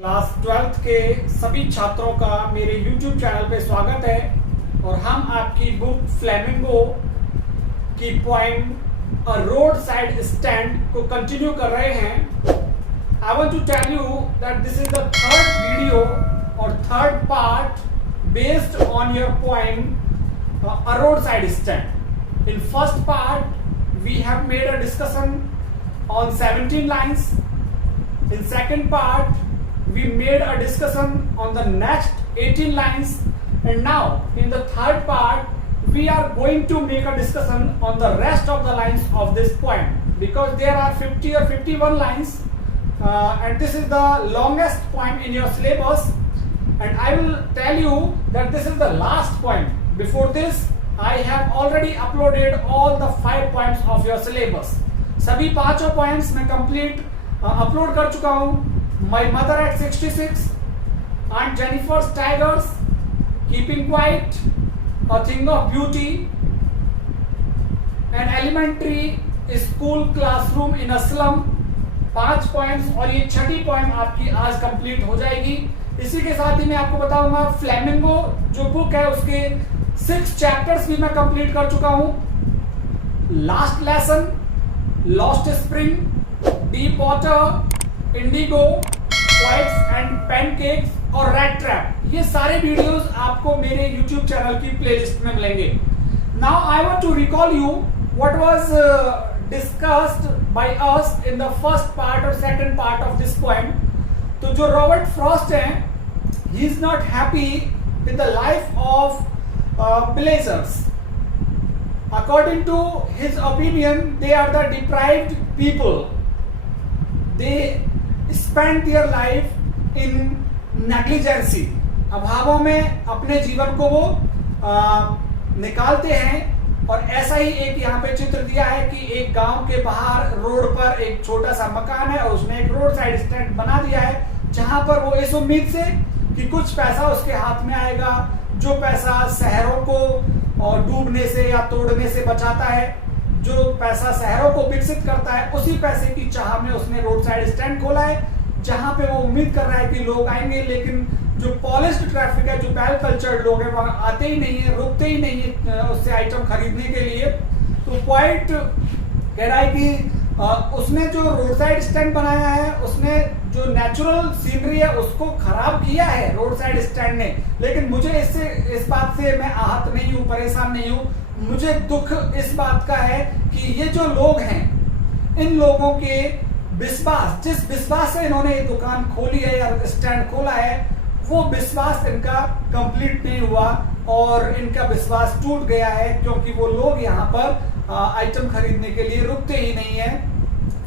Class 12th के सभी छात्रों का मेरे YouTube चैनल पे स्वागत है और हम आपकी बुक फ्लेमिंगो की poem a roadside stand को कंटिन्यू कर रहे हैं। I want to tell you that this is the third video और third part based on your poem a roadside stand. In first part we have made a discussion on 17 lines. In second part we made a discussion on the next 18 lines, and now in the third part we are going to make a discussion on the rest of the lines of this poem, because there are 50 or 51 lines and this is the longest poem in your syllabus, and I will tell you that this is the last poem. Before this I have already uploaded all the 5 poems of your syllabus. सभी पांचों points मैं complete upload कर चुका हूं। My mother at 66, aunt Jennifer's tigers, keeping quiet, a thing of beauty, an elementary school classroom in a slum. 5 points और ये छठी point आपकी आज कंप्लीट हो जाएगी। इसी के साथ ही मैं आपको बताऊंगा फ्लेमिंगो जो बुक है उसके 6 चैप्टर्स भी मैं कंप्लीट कर चुका हूं। Last lesson, lost spring, deep water, indigo, poets and pancakes और रेड ट्रैप, ये सारे वीडियोस आपको मेरे YouTube चैनल की प्लेलिस्ट में मिलेंगे। Now I want to recall you what was discussed by us in the first part और second part of this poem. तो जो रॉबर्ट फ्रॉस्ट हैं, he is not happy with the life of villagers. According to his opinion, they are the deprived people. They spend their life in negligence. अभावों में अपने जीवन को वो निकालते हैं। और ऐसा ही एक यहाँ पे चित्र दिया है कि एक गांव के बाहर रोड पर एक छोटा सा मकान है और उसने एक रोड साइड स्टैंड बना दिया है, जहां पर वो इस उम्मीद से कि कुछ पैसा उसके हाथ में आएगा, जो पैसा शहरों को और डूबने से या तोड़ने से बचाता है, जो पैसा शहरों को विकसित करता है, उसी पैसे की चाह में उसने रोड साइड स्टैंड खोला है, जहां पे वो उम्मीद कर रहा है कि लोग आएंगे। लेकिन जो पॉलिश्ड ट्रैफिक है, जो वेल कल्चर्ड लोग हैं, वहां आते ही नहीं है, रुकते ही नहीं है उससे आइटम खरीदने के लिए। तो पॉइंट कह रहा है कि उसने जो रोड साइड स्टैंड बनाया है, उसने जो नेचुरल सीनरी है उसको खराब किया है रोड साइड स्टैंड ने। लेकिन मुझे इस बात से मैं आहत नहीं हूं, परेशान नहीं हूं। मुझे दुख इस बात का है कि ये जो लोग हैं, इन लोगों के विश्वास, जिस विश्वास से इन्होंने ये दुकान खोली है या स्टैंड खोला है, वो विश्वास इनका कंप्लीट नहीं हुआ और इनका विश्वास टूट गया है, क्योंकि वो लोग यहाँ पर आइटम खरीदने के लिए रुकते ही नहीं है।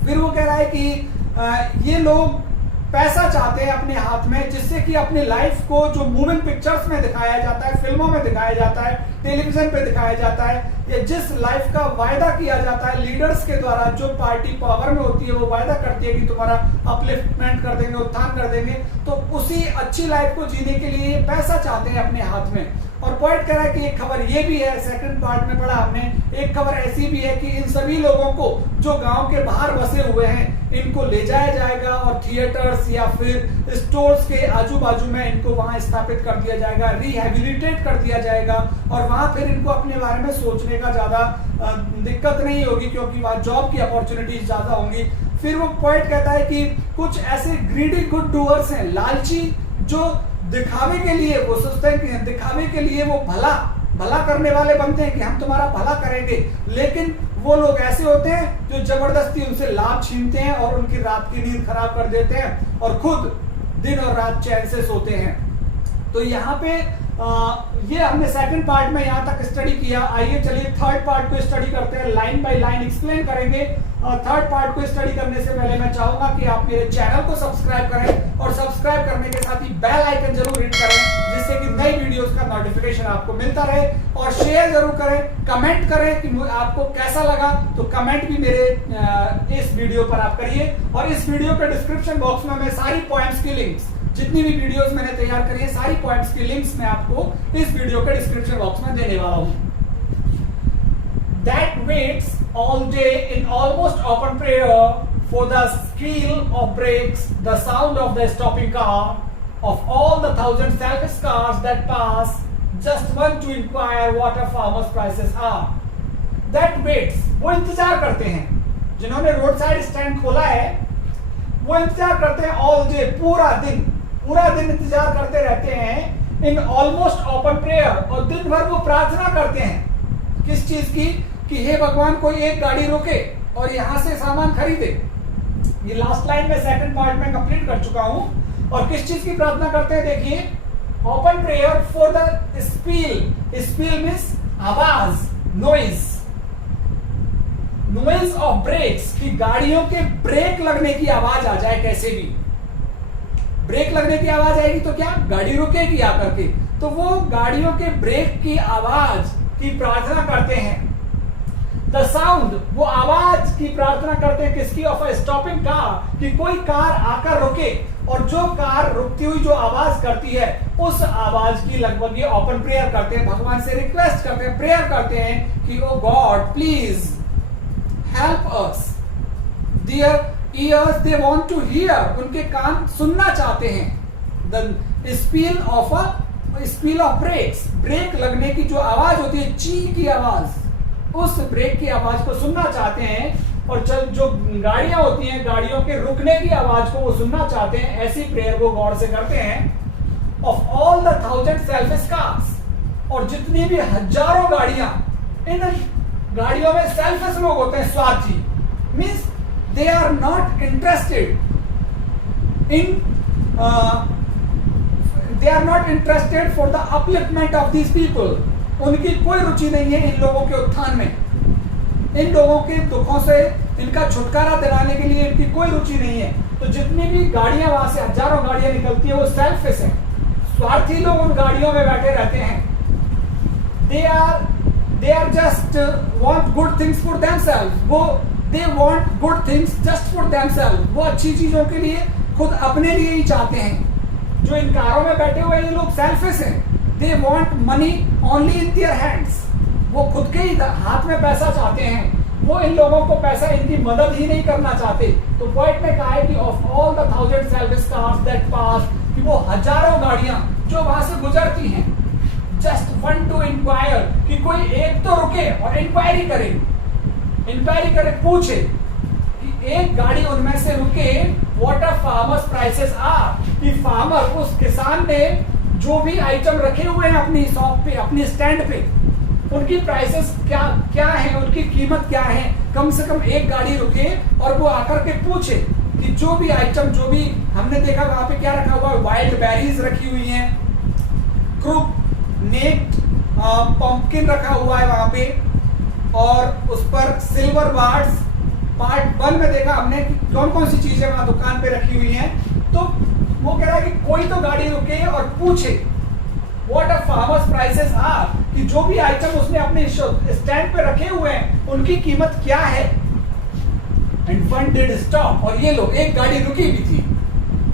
फिर वो कह रहा है कि ये लोग पैसा चाहते हैं अपने हाथ में, जिससे कि अपनी लाइफ को जो मूविंग पिक्चर्स में दिखाया जाता है, फिल्मों में दिखाया जाता है, टेलीविजन पे दिखाया जाता है, या जिस लाइफ का वायदा किया जाता है लीडर्स के द्वारा, जो पार्टी पावर में होती है वो वायदा करती है कि तुम्हारा अपलिफ्टमेंट कर देंगे, उत्थान कर देंगे, तो उसी अच्छी लाइफ को जीने के लिए पैसा चाहते हैं अपने हाथ में। और पॉइंट कह रहा है कि एक खबर ये भी है, सेकंड पार्ट में पढ़ा हमने, एक खबर ऐसी भी है कि इन सभी लोगों को जो गांव के बाहर बसे हुए हैं, इनको ले जाया जाएगा और थिएटर्स या फिर स्टोर्स के आजू बाजू में इनको वहां स्थापित कर दिया जाएगा, रिहेबिलिटेट कर दिया जाएगा, और वहां फिर इनको अपने बारे में सोचने का ज्यादा दिक्कत नहीं होगी, क्योंकि वहां जॉब की अपॉर्चुनिटीज ज्यादा होंगी। फिर वो पॉइंट कहता है कि कुछ ऐसे ग्रीडी गुड डूअर्स हैं, लालची, जो दिखावे के लिए वो सोचते हैं कि दिखावे के लिए वो भला करने वाले बनते हैं कि हम तुम्हारा भला करेंगे, लेकिन वो लोग ऐसे होते हैं जो जबरदस्ती उनसे लाभ छीनते हैं और उनकी रात की नींद खराब कर देते हैं और खुद दिन और रात चैन से सोते हैं। तो यहाँ पे ये हमने सेकंड पार्ट में यहाँ तक स्टडी किया। आइए चलिए थर्ड पार्ट को स्टडी करते हैं, लाइन बाय लाइन एक्सप्लेन करेंगे। थर्ड पार्ट को स्टडी करने से पहले मैं चाहूंगा कि आप मेरे चैनल को सब्सक्राइब करें और सब्सक्राइब करने के साथ ही बेल आइकन जरूर हिट करें, जिससे कि नई वीडियोस का नोटिफिकेशन आपको मिलता रहे। और शेयर जरूर करें, कमेंट करें कि आपको कैसा लगा, तो कमेंट भी मेरे इस वीडियो पर आप करिए। और इस वीडियो के डिस्क्रिप्शन बॉक्स में मैं सारी पॉइंट्स की लिंक्स, जितनी भी वीडियोस मैंने तैयार करी है, सारी पॉइंट्स की लिंक्स मैं आपको इस वीडियो के डिस्क्रिप्शन बॉक्स में देने वाला हूं। That waits all day in almost open prayer for the squeal of brakes, the sound of the stopping car, of all the 1,000 selfish cars that pass, just one to inquire what a farmer's prices are. That waits, वो इंतजार करते हैं, जिन्होंने road side stand खोला है वो इंतजार करते हैं ऑल डे, पूरा दिन इंतजार करते रहते हैं इन ऑलमोस्ट ओपन प्रेयर, और दिन भर वो प्रार्थना करते हैं किस चीज की, कि हे भगवान कोई एक गाड़ी रोके और यहां से सामान खरीदे। ये लास्ट लाइन में सेकंड पार्ट में कंप्लीट कर चुका हूं। और किस चीज की प्रार्थना करते हैं, देखिए, open prayer for the spill means आवाज, नॉइज ऑफ ब्रेक्स, कि गाड़ियों के ब्रेक लगने की आवाज आ जाए, कैसे भी ब्रेक लगने की आवाज आएगी तो क्या गाड़ी रुकेगी आकर के, तो वो गाड़ियों के ब्रेक की आवाज की प्रार्थना करते हैं। द साउंड, वो आवाज की प्रार्थना करते हैं किसकी, ऑफ अ स्टॉपिंग कार, कि कोई कार आकर रुके, और जो कार रुकती हुई जो आवाज करती है उस आवाज की लगभग ये ओपन प्रेयर करते हैं, भगवान से रिक्वेस्ट करते हैं, प्रेयर करते हैं कि oh God please help us, their ears they want to hear, उनके कान सुनना चाहते हैं। The squeal of brakes, brake लगने की जो आवाज होती है, ची की आवाज, उस ब्रेक की आवाज को सुनना चाहते हैं, और जो गाड़ियां होती हैं गाड़ियों के रुकने की आवाज को वो सुनना चाहते हैं। ऐसी प्रेयर वो गॉड से करते हैं। Of all the 1,000 selfish cars, और जितनी भी हजारों गाड़ियां, इन गाड़ियों में सेल्फिश लोग होते हैं, स्वार्थी, means they are not interested for the upliftment of these people, उनकी कोई रुचि नहीं है इन लोगों के उत्थान में, इन लोगों के दुखों से इनका छुटकारा दिलाने के लिए इनकी कोई रुचि नहीं है। तो जितनी भी गाड़ियां वहां से हजारों गाड़ियां निकलती है वो सेल्फिश है, स्वार्थी लोग उन गाड़ियों में बैठे रहते हैं। They are just want good things for themselves, वो they want good things just for themselves, वो अच्छी चीजों के लिए खुद अपने लिए ही चाहते हैं। जो इन कारों में बैठे हुए ये लोग सेल्फिश हैं। They want money only in their hands, वो खुद के ही हाथ में पैसा चाहते हैं, वो इन लोगों को पैसा, इनकी मदद ही नहीं करना चाहते। तो पॉइंट में कहा है कि of all the 1,000 selfish cars that pass, कि वो हजारों गाड़ियां जो वहां से गुजरती हैं, जस्ट वन टू इंक्वायर, कि कोई एक तो रुके और इंक्वायरी करे, पूछे कि एक गाड़ी उनमें से रुके, what are farmers prices are, कि फार्मर, उस किसान ने जो भी आइटम रखे हुए हैं अपनी शॉप पे, अपनी स्टैंड पे, उनकी प्राइसेस क्या है, उनकी कीमत क्या है। कम से कम एक गाड़ी रुके और वो आकर के पूछे कि जो भी आइटम, जो भी हमने देखा वहां पे क्या रखा हुआ है, वाइल्ड बेरीज रखी हुई हैं, क्रूप नेक्ड पंपकिन रखा हुआ है वहां पे, और उस पर सिल्वर बार्स। पार्ट 1 में देखा हमने कि कौन कौन सी चीजें वहां दुकान पे रखी हुई हैं। तो वो कह रहा है कि कोई तो गाड़ी रुके और पूछे what are farmers prices are, कि जो भी आइटम उसने अपने स्टैंड पे रखे हुए हैं उनकी कीमत क्या है। एंड वन डिड स्टॉप, और ये लो, एक गाड़ी रुकी भी थी,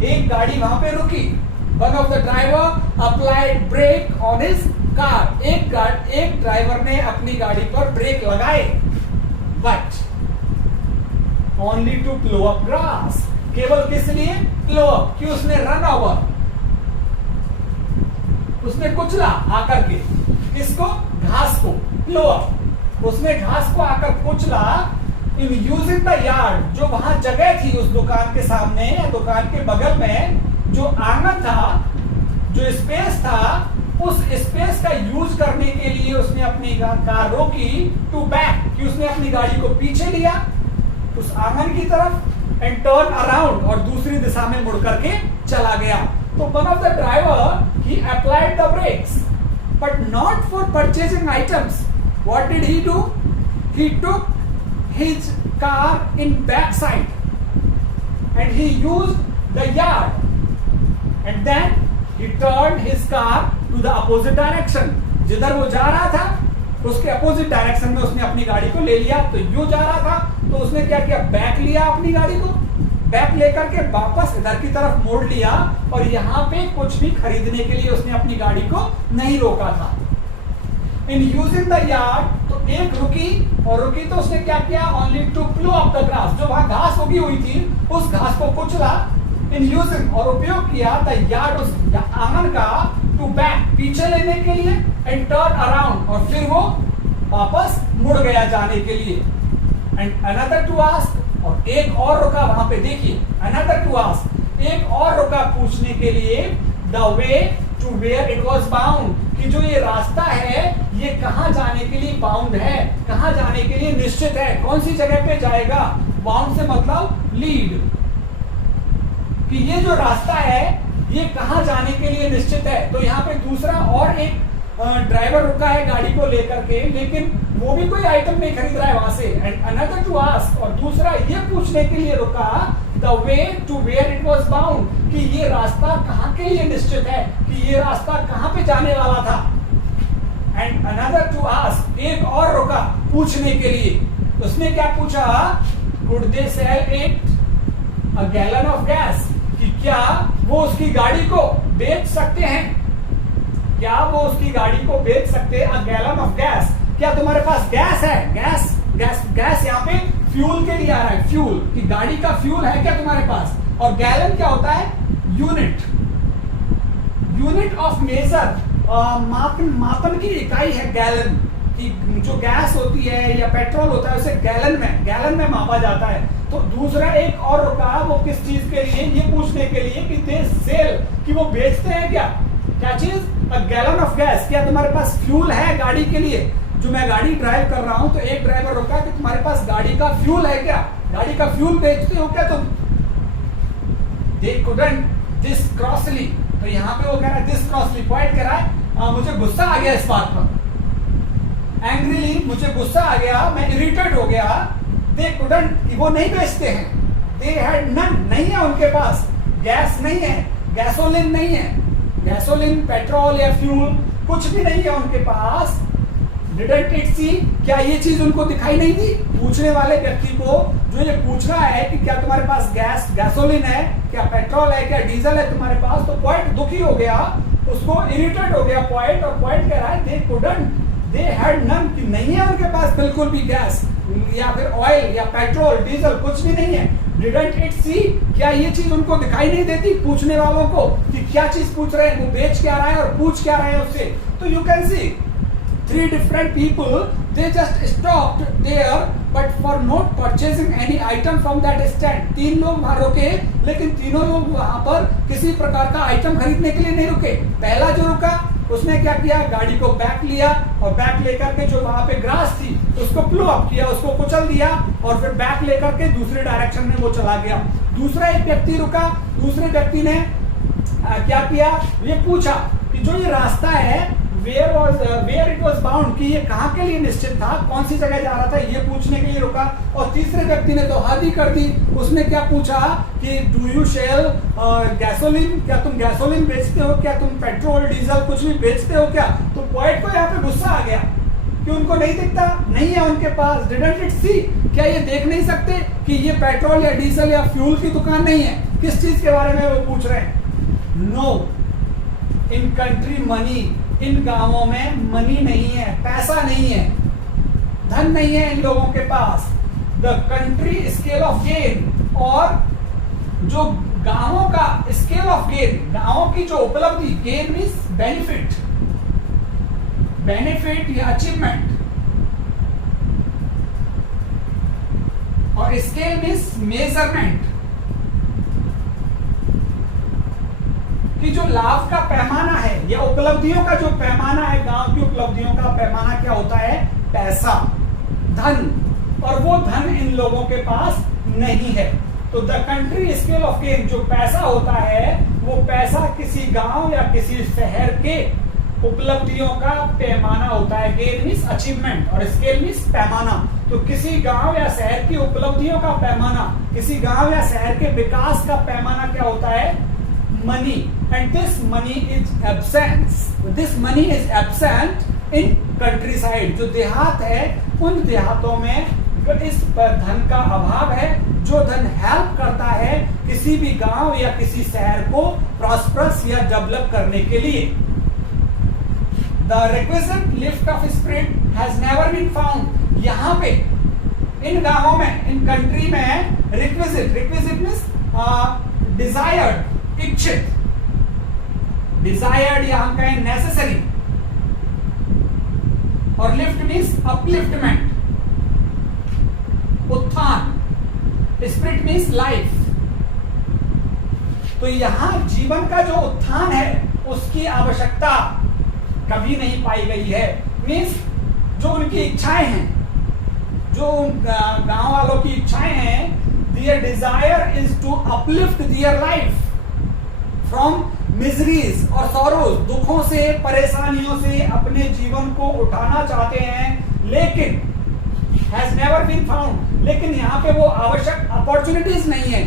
एक गाड़ी वहां पे रुकी। One of the driver applied brake on his car, एक ड्राइवर ने अपनी गाड़ी पर ब्रेक लगाए, but only to plough up grass, केवल किस लिए, प्लो अप, कि उसने रन ओवर, उसने कुचला आकर के, किसको, घास को, प्लो अप, उसने घास को आकर कुचला। इन यूजिंग द यार्ड, जो वहां जगह थी उस दुकान के सामने या दुकान के बगल में जो आंगन था, जो स्पेस था, उस स्पेस का यूज करने के लिए उसने अपनी कार रोकी, टू बैक, कि उसने अपनी गाड़ी को पीछे लिया उस आंगन की तरफ, एंड टर्न अराउंड, और दूसरी दिशा में मुड़ करके चला गया। तो one of the driver he applied the brakes but not for purchasing items. What did he do? He took his car in backside and he used the yard, and then he turned his car to the opposite direction. जिधर वो जा रहा था उसके opposite direction में उसने अपनी गाड़ी को ले लिया। तो यूं जा रहा था तो उसने क्या किया, बैक लिया अपनी गाड़ी को, बैक लेकर के वापस इधर की तरफ मोड़ लिया, और यहां पे कुछ भी खरीदने के लिए उसने अपनी गाड़ी को नहीं रोका था। इन यूजिंग द यार्ड, तो एक रुकी, और रुकी तो उसने क्या किया, only to plough up the grass, जो वहां घास उगी हुई थी उस घास को कुचला, इन यूजिंग और उपयोग किया द यार्ड, उस आंगन का, टू बैक पीछे लेने के लिए, एंड टर्न अराउंड और फिर वो वापस मुड़ गया जाने के लिए, एंड अनदर टू आस्क, और एक और रुका वहां पे, देखिए अनदर टू आस्क, एक और रुका पूछने के लिए, the way to where it was bound, कि जो ये रास्ता है ये कहां जाने के लिए बाउंड है, कहां जाने के लिए निश्चित है, कौन सी जगह पे जाएगा, बाउंड से मतलब लीड, कि ये जो रास्ता है ये कहां जाने के लिए निश्चित है। तो यहाँ पे दूसरा और एक ड्राइवर रुका है गाड़ी को लेकर के, लेकिन वो भी कोई आइटम नहीं खरीद रहा है वहां से, एंड अनदर टू आस्क, और दूसरा ये पूछने के लिए रुका, the way to where it was bound, कि ये रास्ता कहां के लिए निश्चित है, कि ये रास्ता कहां पे जाने वाला था, एंड अनदर टू आस्क, एक और रुका पूछने के लिए, उसने क्या पूछा, could they sell it a gallon of gas, कि क्या वो उसकी गाड़ी को बेच सकते हैं, क्या वो उसकी गाड़ी को बेच सकते हैं, अ गैलन ऑफ गैस, क्या तुम्हारे पास गैस है, गैस गैस गैस यहाँ पे फ्यूल के लिए आ रहा है, फ्यूल, कि गाड़ी का फ्यूल है क्या तुम्हारे पास, और गैलन क्या होता है, यूनिट, यूनिट ऑफ मेजर, मापन की इकाई है गैलन, कि जो गैस होती है या पेट्रोल होता है उसे गैलन में मापा जाता है। तो दूसरा एक और रुका, वो किस चीज के लिए, ये पूछने के लिए कि दे सेल, कि वो बेचते हैं क्या चीज, अ गैलन ऑफ गैस, क्या तुम्हारे पास फ्यूल है गाड़ी के लिए, जो मैं गाड़ी ड्राइव कर रहा हूं, तो एक ड्राइवर रुका कि तुम्हारे पास गाड़ी का फ्यूल है क्या, गाड़ी का फ्यूल बेचते हो क्या तुम, दे कुडंट दिस क्रॉसली, तो यहाँ पे वो कह रहा है दिस क्रॉसली, पॉइंट कर रहा है, मुझे गुस्सा आ गया इस बात पर, एंग्रीली मुझे गुस्सा आ गया, मैं इरिटेट हो गया, दे कुडंट, वो नहीं बेचते हैं, दे हैड नन, नहीं है उनके पास, गैस नहीं है, गैसोलिन नहीं है, गैसोलिन पेट्रोल या फ्यूल कुछ भी नहीं है उनके पास, डिडंट इट सी, क्या ये चीज उनको दिखाई नहीं दी, पूछने वाले व्यक्ति को जो ये पूछ रहा है कि क्या तुम्हारे पास गैसोलिन है, क्या पेट्रोल है, क्या डीजल है तुम्हारे पास, तो पॉइंट दुखी हो गया, उसको इरिटेट हो गया पॉइंट, और पॉइंट कह रहा है they couldn't, they had none, कि नहीं है उनके पास बिल्कुल भी गैस या फिर ऑयल या पेट्रोल डीजल कुछ भी नहीं है, डिडंट इट सी, क्या ये चीज उनको दिखाई नहीं देती पूछने वालों को, कि क्या चीज पूछ रहे हैं, वो बेच क्या रहा है और पूछ क्या रहे हैं उससे। तो you can see 3 different people, they just stopped there but for not purchasing any item from that stand, 3 लोग वहां रुके, लेकिन तीनों लोग वहां पर किसी प्रकार का आइटम खरीदने के लिए नहीं रुके। पहला जो रुका उसने क्या किया, गाड़ी को बैक लिया, और बैक लेकर के जो वहां पे ग्रास थी उसको प्लो अप किया, उसको कुचल दिया, और फिर बैक लेकर के दूसरे डायरेक्शन में वो चला गया। दूसरा एक व्यक्ति रुका, दूसरे व्यक्ति ने क्या किया, ये पूछा कि जो ये रास्ता है वेयर इट वॉज बाउंड, कि ये कहाँ के लिए निश्चित था, कौन सी जगह जा रहा था, ये पूछने के लिए रुका। और तीसरे व्यक्ति ने तो हद ही कर दी, उसने क्या पूछा कि डू यू सेल गैसोलिन, क्या तुम गैसोलिन बेचते हो, क्या तुम पेट्रोल डीजल कुछ भी बेचते हो क्या। तो पॉइंट को यहाँ पे गुस्सा आ गया कि उनको नहीं दिखता, नहीं है उनके पास, डिडंट इट सी, क्या ये देख नहीं सकते कि ये पेट्रोल या डीजल या फ्यूल की दुकान नहीं है, किस चीज के बारे में वो पूछ रहे हैं। नो इन कंट्री मनी, इन गांवों में मनी नहीं है, पैसा नहीं है, धन नहीं है इन लोगों के पास। The country scale of gain, और जो गांवों का स्केल ऑफ गेन, गांवों की जो उपलब्धि, गेन मींस बेनिफिट, बेनिफिट या अचीवमेंट, और स्केल मींस मेजरमेंट, कि जो लाभ का पैमाना है या उपलब्धियों का जो पैमाना है, गांव की उपलब्धियों का पैमाना क्या होता है, पैसा, धन, और वो धन इन लोगों के पास नहीं है। तो the country scale of gain, जो पैसा होता है वो पैसा किसी गांव या किसी शहर के उपलब्धियों का पैमाना होता है। गेन मींस अचीवमेंट और स्केल मींस पैमाना। तो किसी गांव या शहर की उपलब्धियों का पैमाना, किसी गांव या शहर के विकास का पैमाना क्या होता है, money. And this money is absent, this money is absent in country side. जो देहात है उन देहातों में इस धन का अभाव है, जो धन हेल्प करता है किसी भी गांव या किसी शहर को प्रॉस्परस या डेवलप करने के लिए। The requisite lift of spirit has never been found. यहाँ पे इन गांवों में, इन कंट्री में रिक्विजिट मीन्स डिजायर्ड, इच्छित, डिजायर्ड यहाँ का है नेसेसरी, और लिफ्ट मीन्स अपलिफ्टमेंट, उत्थान, स्पिरिट मीन्स लाइफ। तो यहां जीवन का जो उत्थान है उसकी आवश्यकता कभी नहीं पाई गई है। मीन्स जो उनकी इच्छाएं हैं, जो गांव वालों की इच्छाएं हैं, their desire is to uplift their life from miseries और sorrows, दुखों से, परेशानियों से अपने जीवन को उठाना चाहते हैं, लेकिन has never been found, लेकिन यहाँ पे वो आवश्यक अपॉर्चुनिटीज नहीं है,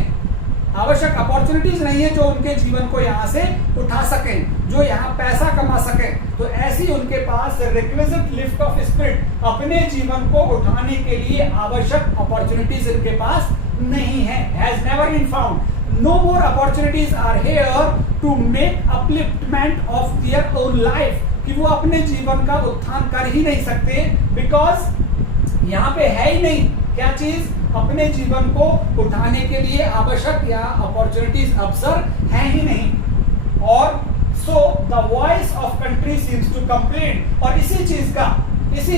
आवश्यक अपॉर्चुनिटीज नहीं है जो उनके जीवन को यहाँ से उठा सकें, जो यहाँ पैसा कमा सकें। तो ऐसी उनके पास रिक्विजिट लिफ्ट ऑफ स्पिरिट, अपने जीवन को उठाने के लिए आवश्यक अपॉर्चुनिटीज इनके पास नहीं है, has never been found. No more opportunities are here to make upliftment of their own life, कि वो अपने जीवन का उत्थान कर ही नहीं सकते, बिकॉज यहाँ पे है ही नहीं क्या चीज, अपने जीवन को उठाने के लिए आवश्यक या अपॉर्चुनिटीज, अवसर है ही नहीं। और so the voice of country seems to complain, और इसी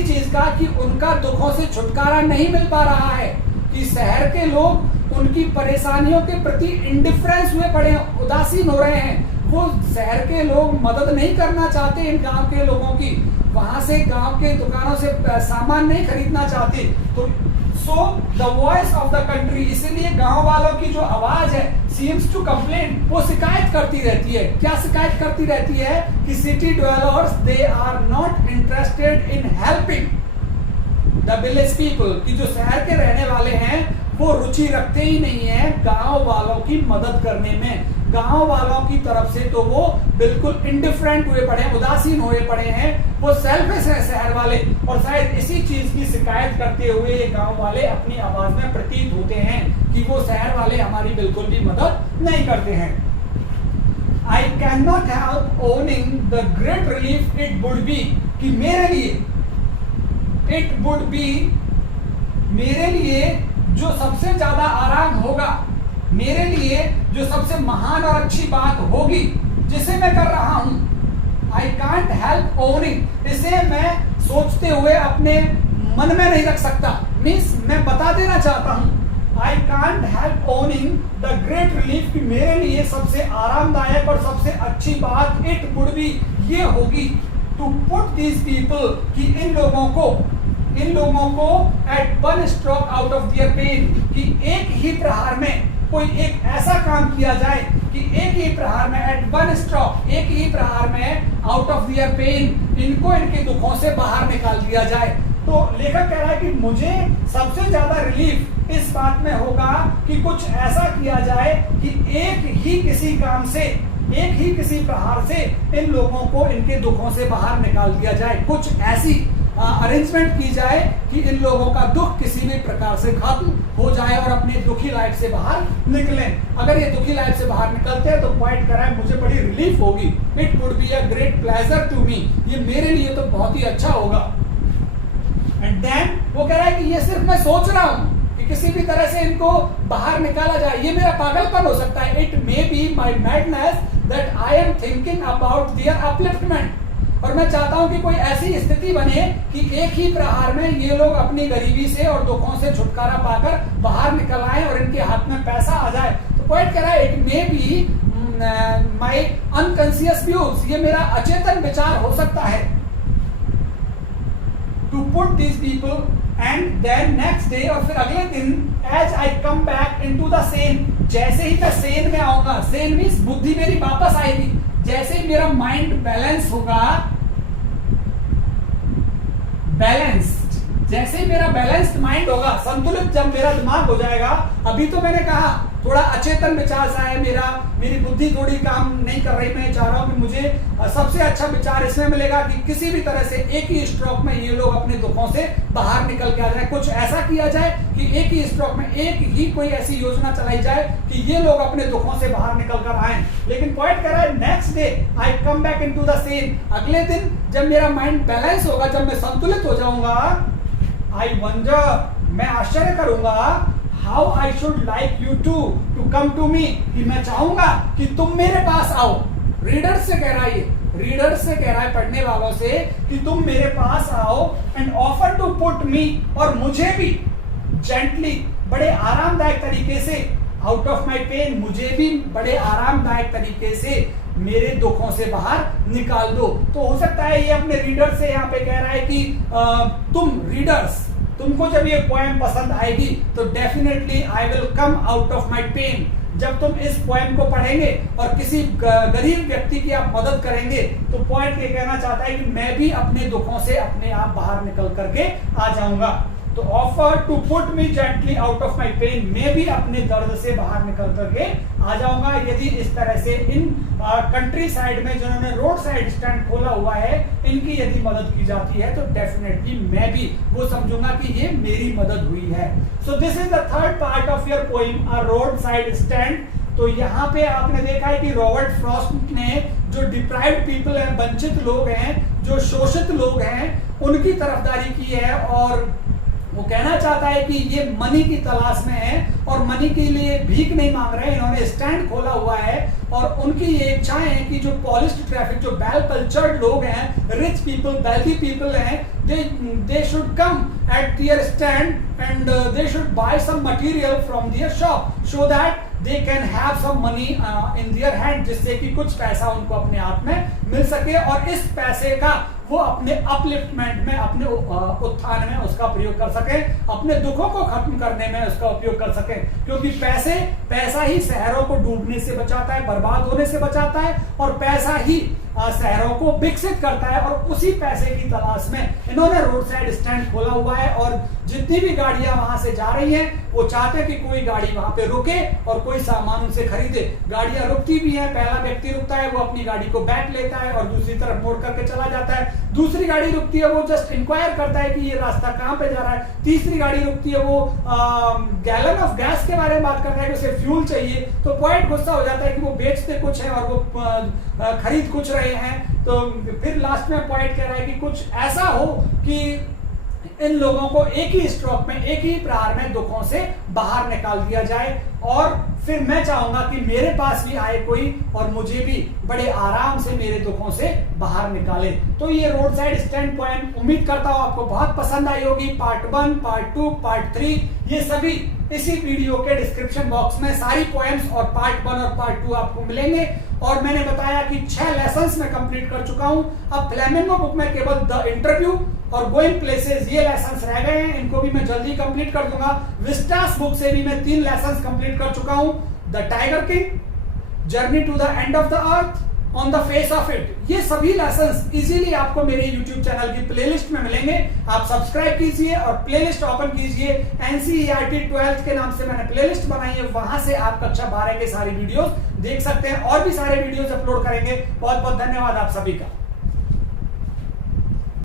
चीज का कि उनका दुखों से छुटकारा नहीं मिल पा रहा है, कि शहर के लोग उनकी परेशानियों के प्रति इंडिफरेंस हुए पड़े हैं, उदासीन हो रहे हैं। वो शहर के लोग मदद नहीं करना चाहते इन गांव के लोगों की, वहां से गांव के दुकानों से सामान नहीं खरीदना चाहते। तो सो the voice of the country, इसलिए गांव वालों की जो आवाज है, सीम्स टू कंप्लेन, वो शिकायत करती रहती है। क्या शिकायत करती रहती है कि city dwellers they are not interested in helping the village people, कि जो शहर के रहने वाले हैं वो रुचि रखते ही नहीं है गांव वालों की मदद करने में। गांव वालों की तरफ से तो वो बिल्कुल इंडिफरेंट हुए पड़े हैं, उदासीन हुए पड़े हैं, वो सेल्फिश है शहर वाले। और शायद इसी चीज की शिकायत करते हुए ये गांव वाले अपनी आवाज में प्रतीत होते हैं कि वो शहर वाले हमारी बिल्कुल भी मदद नहीं करते हैं। I cannot help owning the great relief it would be, कि मेरे लिए it would be, मेरे लिए जो सबसे ज्यादा आराम होगा, मेरे लिए जो सबसे महान और अच्छी बात होगी जिसे मैं कर रहा हूं, I can't help owning, इसे मैं सोचते हुए अपने मन में नहीं रख सकता। मीन्स मैं बता देना चाहता हूं, I can't help owning the great relief, कि मेरे लिए सबसे आरामदायक और सबसे अच्छी बात it would be, ये होगी to put these people, कि इन लोगों को at one stroke out of their pain, कि एक ही प्रहार में कोई एक ऐसा काम किया जाए कि एक ही प्रहार में at one stroke, एक ही प्रहार में out of their pain, इनको इनके दुखों से बाहर निकाल दिया जाए। तो लेखक कह रहा है कि मुझे सबसे ज्यादा रिलीफ इस बात में होगा कि कुछ ऐसा किया जाए कि एक ही किसी काम से, एक ही किसी प्रहार से इन लोगों को इनके दुखों से बाहर निकाल दिया जाए। कुछ ऐसी अरेंजमेंट की जाए कि इन लोगों का दुख किसी भी प्रकार से खत्म हो जाए और अपनी दुखी लाइफ से बाहर निकलें। अगर ये दुखी लाइफ से बाहर निकलते हैं तो पॉइंट कराए मुझे बड़ी रिलीफ होगी, it would be a great pleasure to me, ये मेरे लिए तो बहुत ही अच्छा होगा। एंड देन वो कह रहा है कि ये सिर्फ मैं सोच रहा हूं कि किसी भी तरह से इनको बाहर निकाला जाए, ये मेरा पागलपन हो सकता है। It may be my madness that I am thinking about their upliftment, और मैं चाहता हूं कि कोई ऐसी स्थिति बने कि एक ही प्रहार में ये लोग अपनी गरीबी से और दुखों से छुटकारा पाकर बाहर निकल आए और इनके हाथ में पैसा आ जाए। तो पॉइंट कह रहा है it may be my unconscious views, ये मेरा अचेतन विचार हो सकता है, to put this people. And then next day, और फिर अगले दिन, as I come back into the scene, जैसे ही मैं सेन में आऊंगा, सेन मीन्स बुद्धि मेरी वापस आएगी, जैसे ही मेरा माइंड बैलेंस होगा, बैलेंस्ड, जैसे ही मेरा बैलेंस्ड माइंड होगा, संतुलित जब मेरा दिमाग हो जाएगा। अभी तो मैंने कहा थोड़ा अचेतन विचार सा है मेरी बुद्धि थोड़ी काम नहीं कर रही, मैं चाह रहा हूं कि मुझे सबसे अच्छा विचार इसमें मिलेगा कि किसी भी तरह से एक ही स्ट्रोक में ये लोग अपने दुखों से बाहर निकल के आ जाए। कुछ ऐसा किया जाए कि एक ही स्ट्रोक में एक ही कोई ऐसी योजना चलाई जाए कि ये लोग अपने दुखों से बाहर निकल कर आए। लेकिन पॉइंट कह रहा है next day I come back into the same, अगले दिन जब मेरा माइंड बैलेंस होगा, जब मैं संतुलित हो जाऊंगा, आई वंडर, मैं आश्चर्य करूंगा, how I should like you to come to me, कि मैं चाहूंगा कि तुम मेरे पास आओ। रीडर से कह रहा है, रीडर से कह रहा है, पढ़ने वालों से, कि तुम मेरे पास आओ and offer to put me, और मुझे भी जेंटली, बड़े आरामदायक तरीके से, आउट ऑफ माई पेन, मुझे भी बड़े आरामदायक तरीके से मेरे दुखों से बाहर निकाल दो। तो हो सकता है ये अपने रीडर से यहाँ पे कह रहा है कि तुम रीडर्स, तुमको जब ये पोएम पसंद आएगी तो definitely I will come out of my pain. जब तुम इस पोएम को पढ़ेंगे और किसी गरीब व्यक्ति की आप मदद करेंगे, तो पॉइंट ये कहना चाहता है कि मैं भी अपने दुखों से अपने आप बाहर निकल करके आ जाऊंगा। तो offer to put me gently out of my pain, मैं भी अपने दर्द से बाहर निकल करके आ जाऊंगा। यदि इस तरह से इन कंट्री साइड में जिन्होंने रोड साइड स्टैंड खोला हुआ है, इनकी यदि मदद की जाती है, तो डेफिनेटली मैं भी वो समझूंगा कि ये मेरी मदद हुई है। So this is the third part of your poem, a roadside stand. तो यहाँ पे आपने देखा है कि रॉबर्ट फ्रॉस्ट ने जो डिप्राइव्ड पीपल है, वंचित लोग हैं, जो शोषित लोग हैं, उनकी तरफदारी की है, और वो कहना चाहता है कि ये मनी की तलाश में है और मनी के लिए भीख नहीं मांग रहे। इन्होंने स्टैंड खोला हुआ है और उनकी ये इच्छाएं हैं कि जो पॉलिश्ड ट्रैफिक, जो वेल कल्चर्ड लोग हैं, रिच पीपल, वेल्दी पीपल हैं, they should come at their stand and they should buy some material from their shop so that they can have some money in their hand, जिससे कि कुछ पैसा उनको अपने आप में मिल सके और इस पैसे का वो अपने अपलिफ्टमेंट में, अपने उत्थान में उसका प्रयोग कर सके, अपने दुखों को खत्म करने में उसका उपयोग कर सके। क्योंकि पैसा ही शहरों को डूबने से बचाता है, बर्बाद होने से बचाता है, और पैसा ही शहरों को विकसित करता है। और उसी पैसे की तलाश में इन्होंने रोड साइड स्टैंड खोला हुआ है, और जितनी भी गाड़ियां वहां से जा रही हैं, वो चाहते हैं कि कोई गाड़ी वहां पे रुके और कोई सामान उनसे खरीदे। गाड़ियां रुकती भी हैं, पहला व्यक्ति रुकता है, वो अपनी गाड़ी को बैक लेता है और दूसरी तरफ मोड़ करके चला जाता है। दूसरी गाड़ी रुकती है, वो जस्ट इंक्वायर करता है कि ये रास्ता कहां पे जा रहा है। तीसरी गाड़ी रुकती है, वो गैलन ऑफ गैस के बारे में बात करता है कि उसे फ्यूल चाहिए। तो पॉइंट गुस्सा हो जाता है कि वो बेचते कुछ है और वो खरीद कुछ रहे हैं। तो फिर लास्ट में पॉइंट कह रहा है कि कुछ ऐसा हो कि इन लोगों को एक ही स्ट्रोक में, एक ही प्रहार में दुखों से बाहर निकाल दिया जाए, और फिर मैं चाहूंगा कि मेरे पास भी आए कोई और मुझे भी बड़े आराम से मेरे दुखों से बाहर निकाले। तो ये रोड साइड स्टैंड पोएम उम्मीद करता हूं आपको बहुत पसंद आई होगी। पार्ट 1, पार्ट 2, पार्ट 3 ये सभी इसी वीडियो के डिस्क्रिप्शन बॉक्स में सारी पोएम्स और पार्ट 1 और पार्ट 2 आपको मिलेंगे। और मैंने बताया कि 6 लेसन्स में कंप्लीट कर चुका हूं। अब फ्लेमिंगो बुक में केवल द इंटरव्यू और गोइंग प्लेसेस ये लेसन्स रह गए हैं, इनको भी मैं जल्दी कंप्लीट कर दूंगा। विस्टास बुक से भी मैं 3 लेसन्स कंप्लीट कर चुका हूं, the tiger king, journey to the end of the earth, on the face of it. ये सभी लेसन्स इजीली आपको मेरे YouTube चैनल की प्लेलिस्ट में मिलेंगे। आप सब्सक्राइब कीजिए और प्लेलिस्ट ओपन कीजिए। NCERT 12th के नाम से मैंने प्लेलिस्ट बनाई है, वहां से आप कक्षा 12 के सारी वीडियोस देख सकते हैं। और भी सारे वीडियोस अपलोड करेंगे। बहुत बहुत धन्यवाद आप सभी का।